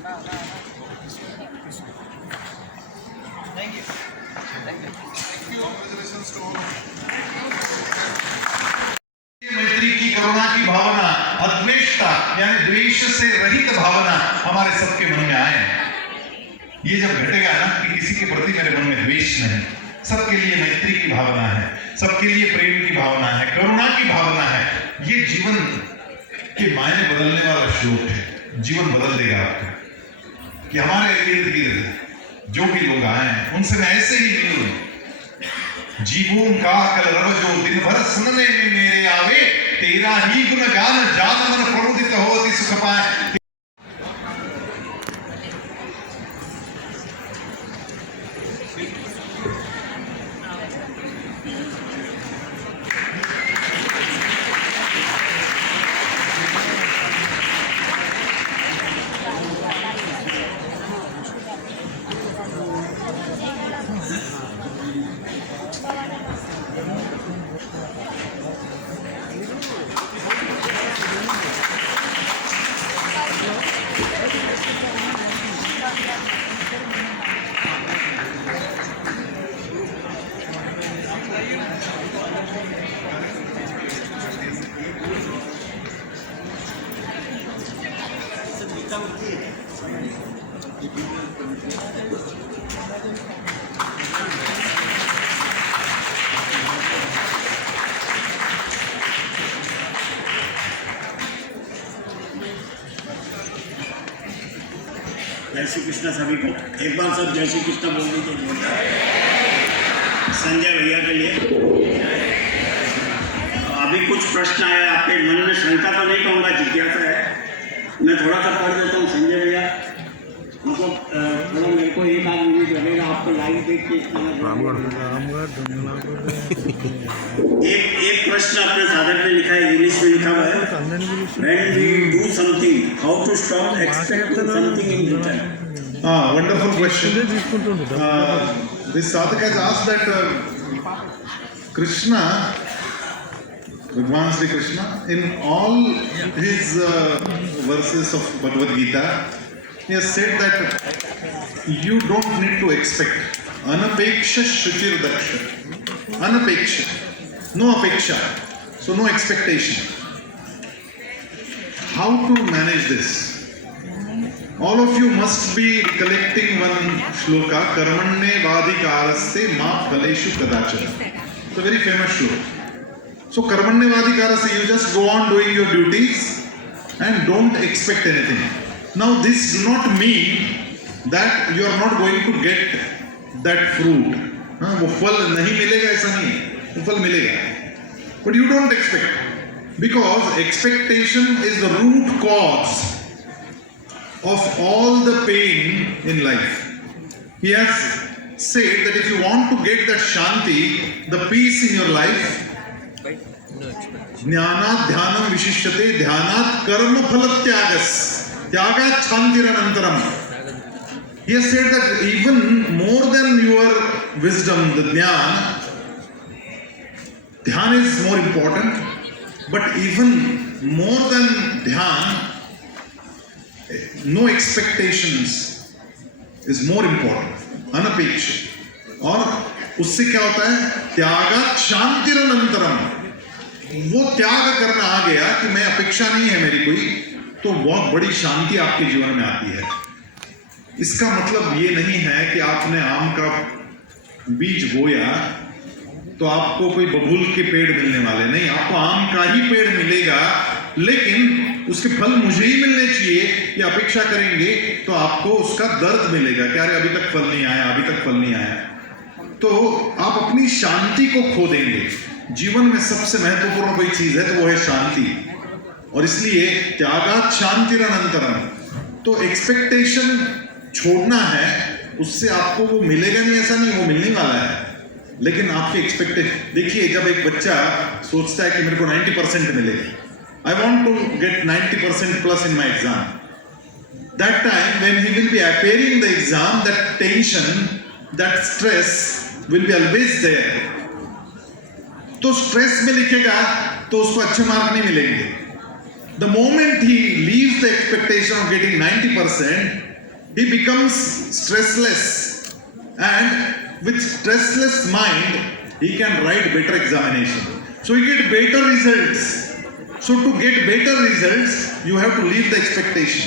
मैत्री की, करुणा की भावना, अद्वेषता यानी द्वेष से रहित भावना हमारे सबके मन में आए। ये जब घटेगा ना कि किसी के प्रति मेरे मन में द्वेष नहीं, सबके लिए मैत्री की भावना है, सबके लिए प्रेम की भावना है, करुणा की भावना है, ये जीवन के मायने बदलने वाला श्लोक है। जीवन बदल देगा आपका कि हमारे इर्द गिर्द जो भी लोग आए उनसे मैं ऐसे ही मिलूं। जीवों का कल रव जो दिन भर सुनने में मेरे आवे, तेरा ही गुण गान जान मन प्रमुदित होती सुख पाए। जय श्री कृष्ण सभी को। एक बार सब जय श्री कृष्ण बोल दीजिए संजय भैया के लिए। अभी कुछ प्रश्न आए आपके मन में, शंका तो नहीं कहूँगा, जिज्ञासा है। मैं थोड़ा सा पढ़ देता हूँ संजय भैया। मतलब थोड़ा मेरे को एक आध मिनट लगेगा आपको लाइव देख के। एक प्रश्न अपने साधक ने लिखा है, इंग्लिश में लिखा हुआ है, When we do something, how to stop expecting something in return? Wonderful question. This sadhak has asked that Krishna, Bhagwan Sri Krishna, in all his verses of Bhagavad Gita, he has said that you don't need to expect. Anapeksha shuchir daksha. Anapeksha. No apeksha. So no expectation. How to manage this? All of you must be recollecting one shloka, Karmanye vadikaraste ma phaleshu kadachana. It's a very famous shloka. So Karmanye vadikaraste, you just go on doing your duties and don't expect anything. Now this do not mean that you are not going to get that fruit. वो फल नहीं मिलेगा ऐसा नहीं, वो फल मिलेगा. But you don't expect. Because expectation is the root cause of all the pain in life. He has said that if you want to get that shanti, the peace in your life, jnanat dhyanam vishishyate, dhyanat karma phalatyagas, tyagat shantiranantaram. He has said that even more than your wisdom, the dhyan is more important. But even more than dhyan, no expectations is more important. अनपेक्षित. और उससे क्या होता है? त्यागात शांतिरनंतरम. वो त्याग करना आ गया कि मैं अपेक्षा नहीं है मेरी कोई, तो बहुत बड़ी शांति आपके जीवन में आती है. इसका मतलब ये नहीं है कि आपने आम का बीज बोया तो आपको कोई बबूल के पेड़ मिलने वाले नहीं. आपको आम का ही पेड़ मिलेगा, लेकिन उसके फल मुझे ही मिलने चाहिए, ये अपेक्षा करेंगे तो आपको उसका दर्द मिलेगा कि अरे अभी तक फल नहीं आया, अभी तक फल नहीं आया. तो आप अपनी शांति को खो देंगे. जीवन में सबसे महत्वपूर्ण कोई चीज है तो वो है शांति. और इसलिए त्यागात शांतिरनंतरम. तो एक्सपेक्टेशन छोड़ना है, उससे आपको वो मिलेगा नहीं ऐसा नहीं, वो मिलने वाला है. लेकिन आपके एक्सपेक्टेशन, देखिए जब एक बच्चा सोचता है कि मेरे को 90% मिलेगा, I want to get 90% plus in my exam. That time when he will be appearing the exam, that tension, that stress will be always there. तो स्ट्रेस में लिखेगा तो उसको अच्छे मार्क नहीं मिलेंगे. The moment he leaves the expectation of getting 90%, he becomes stressless, and with stressless mind he can write better examination, so he get better results. So to get better results you have to leave the expectation.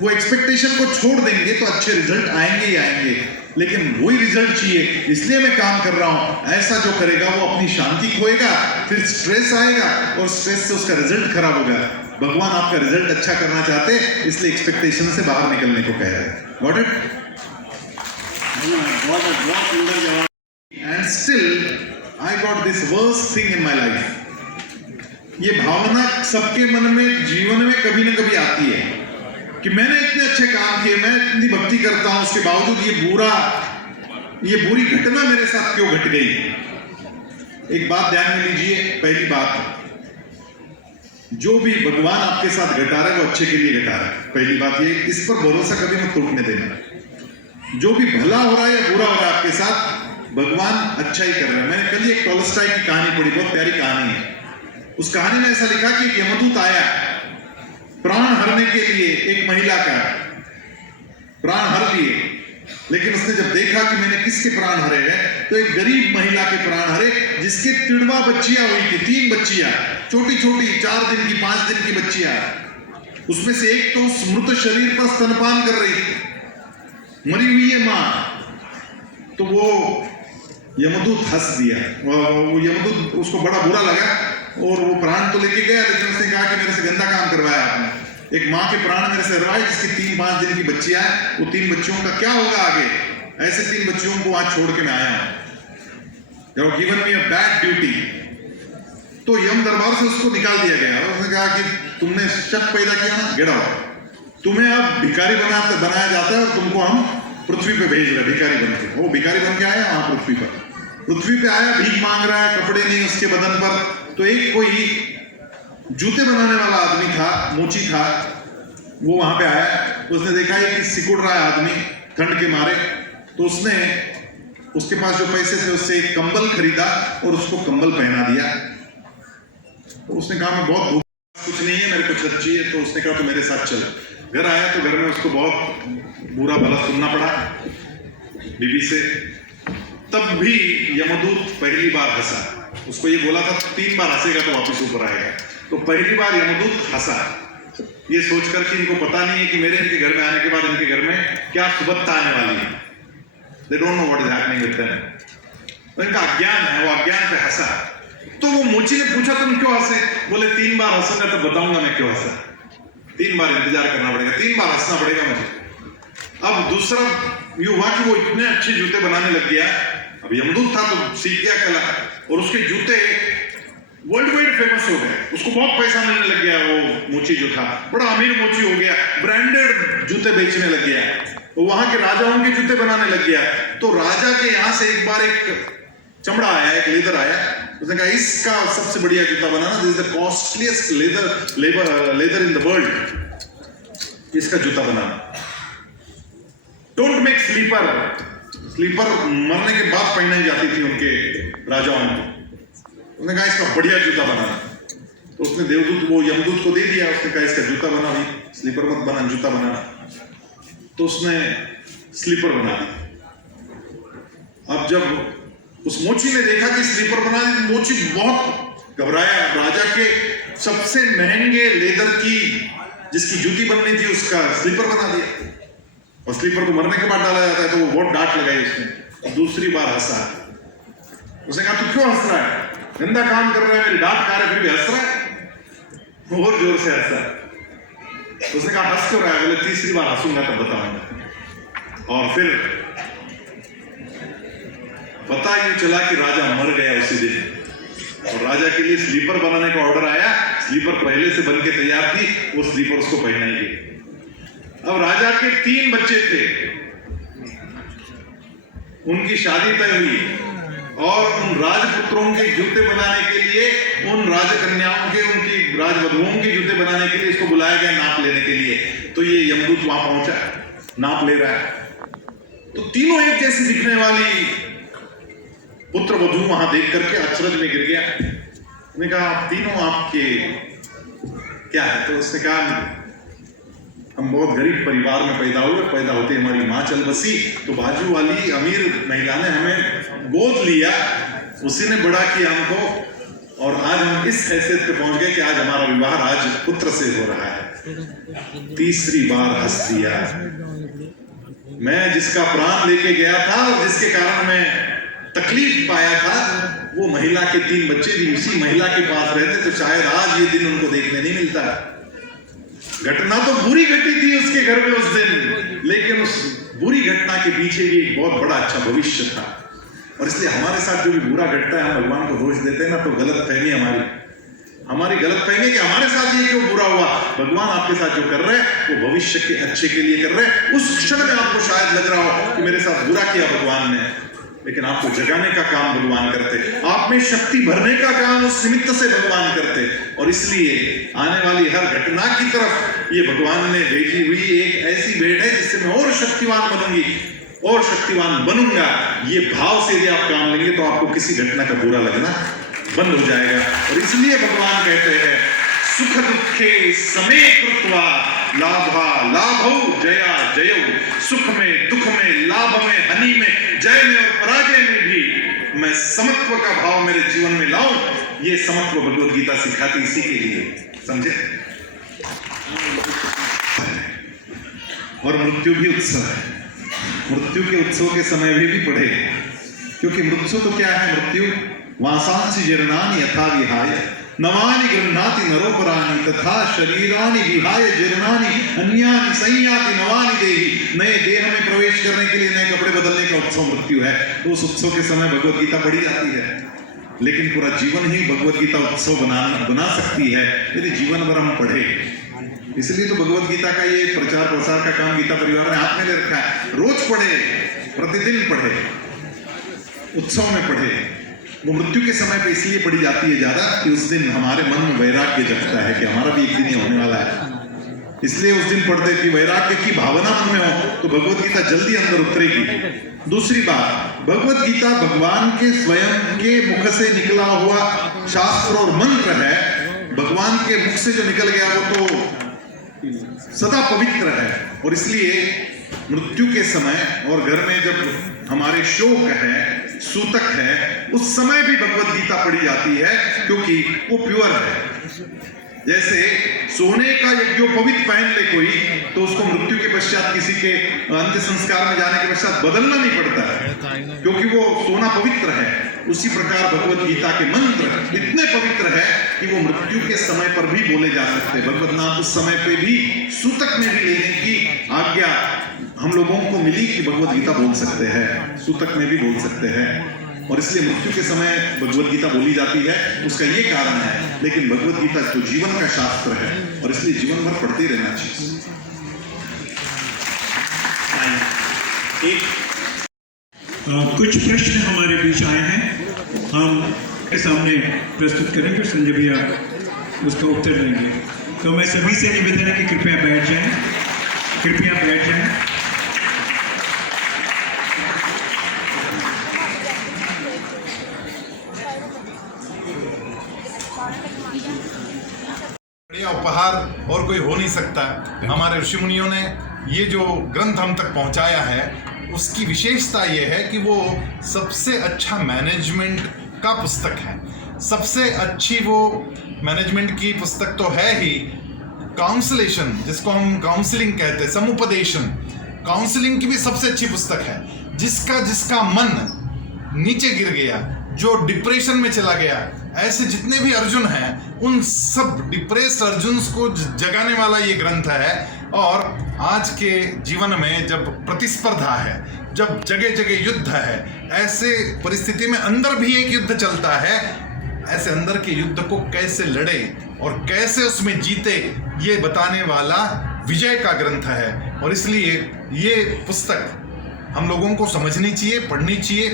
वो expectation को छोड़ देंगे तो अच्छे result आएंगे ही आएंगे, लेकिन वही रिजल्ट चाहिए इसलिए मैं काम कर रहा हूं, ऐसा जो करेगा वो अपनी शांति खोएगा, फिर स्ट्रेस आएगा और स्ट्रेस से उसका रिजल्ट खराब होगा। भगवान आपका रिजल्ट अच्छा करना चाहते इसलिए एक्सपेक्टेशन से बाहर निकलने को कह रहे हैं। Got it? बहुत सुंदर जवाब। And still I got this worst thing in my life. ये भावना सबके मन में जीवन में कभी ना कभी आती है कि मैंने इतने अच्छे काम किए, मैं इतनी भक्ति करता हूं, उसके बावजूद ये बुरी घटना मेरे साथ क्यों घट गई। एक बात ध्यान में लीजिए, पहली बात, जो भी भगवान आपके साथ घटा रहा है वो अच्छे के लिए घटा रहा है। पहली बात ये, इस पर भरोसा कभी मत टूटने देना। जो भी भला हो रहा है या बुरा हो रहा है आपके साथ, भगवान अच्छा ही कर रहा है। मैंने कल एक टॉलस्टॉय की कहानी पढ़ी, बहुत प्यारी कहानी है। उस कहानी में ऐसा लिखा कि यमदूत आया प्राण हरने के लिए, एक महिला का प्राण हर लिए, लेकिन उसने जब देखा कि मैंने किसके प्राण हरे हैं, तो एक गरीब महिला के प्राण हरे जिसके तिड़वा बच्चियां हुई थी, 3 बच्चियां, छोटी छोटी 4 दिन की 5 दिन की बच्चियां। उसमें से एक तो उस मृत शरीर पर स्तनपान कर रही थी, मरी हुई है मां। तो वो यमदूत हंस दिया, वो यमदूत उसको बड़ा बुरा लगा और वो प्राण तो लेके गया, लेकिन उसने कहा कि मेरे से गंदा काम करवाया आपने। एक माँ के प्राण मेरे से हरवाए जिसकी 3-5 दिन की बच्चियां हैं, वो 3 बच्चियों का क्या होगा आगे। ऐसे 3 बच्चियों को आज छोड़ के मैं आया हूं। You have given me a bad duty। तो यम दरबार से उसको निकाल दिया गया। उसने कहा कि तुमने शक पैदा किया ना, गेट आउट। तुम्हें अब भिखारी बनाया जाता है और तुमको हम पृथ्वी पे भेज रहे भिखारी बन के। वो भिखारी बन के आया वहां पृथ्वी पे आया, भीख मांग रहा है, कपड़े नहीं उसके बदन पर। तो एक कोई जूते बनाने वाला आदमी था, मोची था, वो वहां पे आया। उसने देखा है कि सिकुड़ रहा है आदमी ठंड के मारे, तो उसने उसके पास जो पैसे थे उससे एक कंबल खरीदा और उसको कंबल पहना दिया। तो उसने कहा मैं बहुत कुछ नहीं है, मेरे को छत चाहिए। तो उसने कहा तो मेरे साथ चल। घर आया तो घर में उसको बहुत बुरा भला सुनना पड़ा बीबी से। तब भी यमदूत पहली बार हंसा। उसको ये बोला था 3 बार हंसेगा तो वापस ऊपर आएगा। तो पहली बार यमदूत हंसा, ये सोचकर कि इनको पता नहीं है कि मेरे इनके घर में आने के बाद इनके घर में क्या सुबत्ता आने वाली है। They don't know what is happening with them। तो इनका अज्ञान है, वो अज्ञान पे हंसा। तो वो मोची ने पूछा तुम क्यों हंसे? बोले 3 बार हंसूंगा तो बताऊंगा मैं क्यों हंसा। 3 बार इंतजार करना पड़ेगा, 3 बार हंसना पड़ेगा मुझे। अब दूसरा ये हुआ कि वो इतने अच्छे जूते बनाने लग गया। अब यमदूत था तो सीख गया कला, और उसके जूते वर्ल्ड वाइड फेमस हो गए। उसको बहुत पैसा मिलने लग गया। वो मोची जो था बड़ा अमीर मोची हो गया, ब्रांडेड जूते बेचने लग गया, वो वहां के राजाओं के जूते बनाने लग गया। तो राजा के यहाँ से एक बार एक चमड़ा आया, एक लेदर आया। उसने कहा इसका सबसे बढ़िया जूता बनाना, this is the costliest leather in the world, इसका जूता बनाना। डोंट मेक स्लीपर मरने के बाद पहनाई जाती थी उनके राजाओं को। उसने कहा इसका बढ़िया जूता बनाना। तो उसने देवदूत वो यमदूत को दे दिया। उसने कहा इसका जूता बना, भी स्लीपर मत बना, जूता बनाना। तो उसने स्लीपर बना दी। अब जब उस मोची ने देखा कि स्लीपर बना दी, तो मोची बहुत घबराया। राजा के सबसे महंगे लेदर की जिसकी जूती बननी थी उसका स्लीपर बना दिया, और स्लीपर को मरने के बाद डाला जाता है। तो वो बहुत डांट लगाई उसने। दूसरी बार हंसा। उसने कहा तू क्यों हंस रहा है? गंदा काम कर रहा है, मेरी डांट खा रहा है, फिर भी हंस रहा है। और जोर से हंसा। उसने कहा हंस क्यों रहा है? बोले 3री बार हंसूंगा तब बताऊंगा। और फिर पता ही चला कि राजा मर गया उसी दिन, और राजा के लिए स्लीपर बनाने का ऑर्डर आया। स्लीपर पहले से बन के तैयार थी, वो स्लीपर उसको पहनाई गई। अब राजा के 3 बच्चे थे, उनकी शादी तय हुई, और उन राजपुत्रों के जूते बनाने के लिए, उन राजकन्याओं के, उनकी राजवधुओं के जूते बनाने के लिए इसको बुलाया गया नाप लेने के लिए। तो ये यमदूत वहां पहुंचा, नाप ले रहा है। तो तीनों एक जैसी दिखने वाली पुत्र वधू वहां देख करके अचरज में गिर गया। उसने कहा तीनों आपके क्या है? तो उसने कहा हम बहुत गरीब परिवार में पैदा हुए, पैदा होते हमारी माँ चल बसी, तो बाजू वाली अमीर महिला ने हमें गोद लिया, उसी ने बड़ा किया हमको, और आज हम इस हैसियत पे पहुंच गए कि आज हमारा विवाह राजपुत्र से हो रहा है। तीसरी बार हंस दिया। मैं जिसका प्राण लेके गया था और जिसके कारण मैं तकलीफ पाया था, वो महिला के 3 बच्चे भी उसी महिला के पास रहते, तो शायद आज ये दिन उनको देखने नहीं मिलता। घटना तो बुरी घटी थी उसके घर में उस दिन, लेकिन उस बुरी घटना के पीछे भी एक बहुत बड़ा अच्छा भविष्य था। और इसलिए हमारे साथ जो भी बुरा घटता है, हम भगवान को दोष देते हैं ना, तो गलत फहमी हमारी गलत फहमी कि हमारे साथ ये क्यों बुरा हुआ। भगवान आपके साथ जो कर रहे हैं वो भविष्य के अच्छे के लिए कर रहे हैं। उस क्षण में आपको शायद लग रहा हो कि मेरे साथ बुरा किया भगवान ने, लेकिन आपको जगाने का काम भगवान करते, आप में शक्ति भरने का काम उस निमित्त से भगवान करते। और इसलिए आने वाली हर घटना की तरफ ये भगवान ने भेजी हुई एक ऐसी भेंट है जिससे मैं और शक्तिवान बनूंगी और शक्तिवान बनूंगा। ये भाव से यदि आप काम लेंगे तो आपको किसी घटना का बुरा लगना बंद हो जाएगा। और इसलिए भगवान कहते हैं सुख दुखे समे कृत्वा लाभा लाभौ जया जयौ। सुख में, दुख में, लाभ में, हानि में, जय में और पराजय में भी मैं समत्व का भाव मेरे जीवन में लाऊं। ये समत्व भगवद गीता सिखाती इसी के लिए, समझे। और मृत्यु भी उत्सव है। मृत्यु के उत्सव के समय भी पढ़े, क्योंकि मृत्यु तो क्या है, मृत्यु वासांसि जीर्णानि यथा विहाय नवानि गृह्णाति नरोपराणि तथा शरीरानि विहाय जीर्णानि अन्यानि संयाति नवानि देहि। नए देह में प्रवेश करने के लिए नए कपड़े बदलने का उत्सव मृत्यु है। तो उस उत्सव के समय भगवद गीता पढ़ी जाती है, लेकिन पूरा जीवन ही भगवद गीता उत्सव बना सकती है यदि जीवन भर हम पढ़े। इसलिए तो भगवद गीता का ये प्रचार प्रसार का काम गीता परिवार ने हाथ में ले रखा है। रोज पढ़े, प्रतिदिन पढ़े, उत्सव में पढ़े। वो मृत्यु के समय पे इसलिए पढ़ी जाती है ज्यादा कि उस दिन हमारे मन में वैराग्य जगता है कि हमारा भी एक दिन ही होने वाला है। इसलिए उस दिन पढ़ते कि वैराग्य की भावना मन में हो तो भगवद गीता जल्दी अंदर उतरेगी। दूसरी बात, भगवद गीता भगवान के स्वयं के मुख से निकला हुआ शास्त्र और मंत्र है। भगवान के मुख से जो निकल गया वो तो सदा पवित्र है। और इसलिए मृत्यु के समय और घर में जब हमारे शोक है, सूतक है, उस समय भी भगवद गीता पढ़ी जाती है, क्योंकि वो प्योर है। जैसे सोने का यज्ञोपवीत पहन ले कोई, तो उसको मृत्यु के पश्चात किसी के अंत्य संस्कार में जाने के पश्चात बदलना नहीं पड़ता है, क्योंकि वो सोना पवित्र है। उसी प्रकार भगवद गीता के मंत्र इतने पवित्र है कि वो मृत्यु के समय पर भी बोले जा सकते हैं। भगवत नाम उस समय पे भी सूतक में भी लेने की आज्ञा हम लोगों को मिली कि भगवद गीता बोल सकते हैं, सूतक में भी बोल सकते हैं। और इसलिए मृत्यु के समय भगवद गीता बोली जाती है, उसका ये कारण है। लेकिन भगवद गीता तो जीवन का शास्त्र है और इसलिए जीवन भर पढ़ते रहना चाहिए। कुछ प्रश्न हमारे बीच आए हैं, हम के सामने प्रस्तुत करेंगे, संजय भैया उसका उत्तर देंगे। तो मैं सभी से निवेदन है कि कृपया बैठ जाएं, कृपया बैठ जाएं। बढ़िया उपहार और कोई हो नहीं सकता। हमारे ऋषि मुनियों ने ये जो ग्रंथ हम तक पहुंचाया है, उसकी विशेषता ये है कि वो सबसे अच्छा मैनेजमेंट का पुस्तक है। सबसे अच्छी वो मैनेजमेंट की पुस्तक तो है ही। काउंसलेशन, जिसको हम काउंसलिंग कहते हैं, समुपदेशन, काउंसलिंग की भी सबसे अच्छी पुस्तक है। जिसका मन नीचे गिर गया, जो डिप्रेशन में चला गया, ऐसे जितने भी अर्जुन हैं, उन सब डिप्रेस्ड अर्जुन को जगाने वाला ये ग्रंथ है। और आज के जीवन में जब प्रतिस्पर्धा है, जब जगह जगह युद्ध है, ऐसे परिस्थिति में अंदर भी एक युद्ध चलता है, ऐसे अंदर के युद्ध को कैसे लड़े और कैसे उसमें जीते, ये बताने वाला विजय का ग्रंथ है। और इसलिए ये पुस्तक हम लोगों को समझनी चाहिए, पढ़नी चाहिए,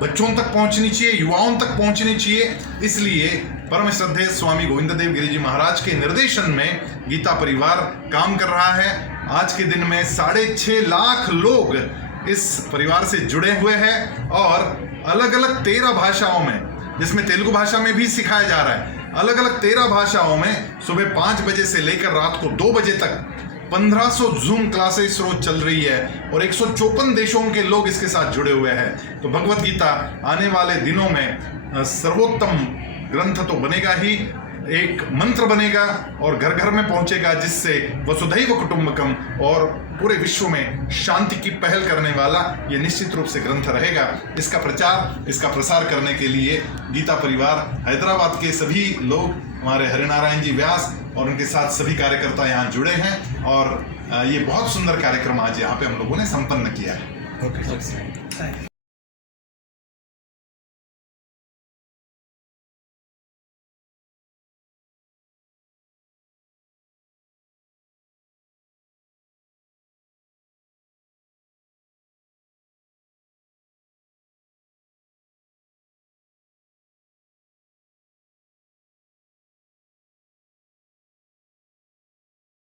बच्चों तक पहुंचनी चाहिए, युवाओं तक पहुंचनी चाहिए। इसलिए परम श्रद्धेय स्वामी गोविंद देव गिरि जी महाराज के निर्देशन में गीता परिवार काम कर रहा है। आज के दिन में 6.5 लाख लोग इस परिवार से जुड़े हुए हैं और अलग अलग 13 भाषाओं में, जिसमें तेलुगु भाषा में भी सिखाया जा रहा है, अलग अलग 13 भाषाओं में सुबह 5 बजे से लेकर रात को 2 बजे तक 1500 जूम क्लासेस रोज चल रही है और 154 देशों के लोग इसके साथ जुड़े हुए हैं। तो भगवत गीता आने वाले दिनों में सर्वोत्तम ग्रंथ तो बनेगा ही, एक मंत्र बनेगा और घर घर में पहुंचेगा, जिससे वसुधैव कुटुंबकम और पूरे विश्व में शांति की पहल करने वाला ये निश्चित रूप से ग्रंथ रहेगा। इसका प्रचार, इसका प्रसार करने के लिए गीता परिवार हैदराबाद के सभी लोग, हमारे हरिनारायण जी व्यास और उनके साथ सभी कार्यकर्ता यहाँ जुड़े हैं और ये बहुत सुंदर कार्यक्रम आज यहाँ पे हम लोगों ने संपन्न किया है।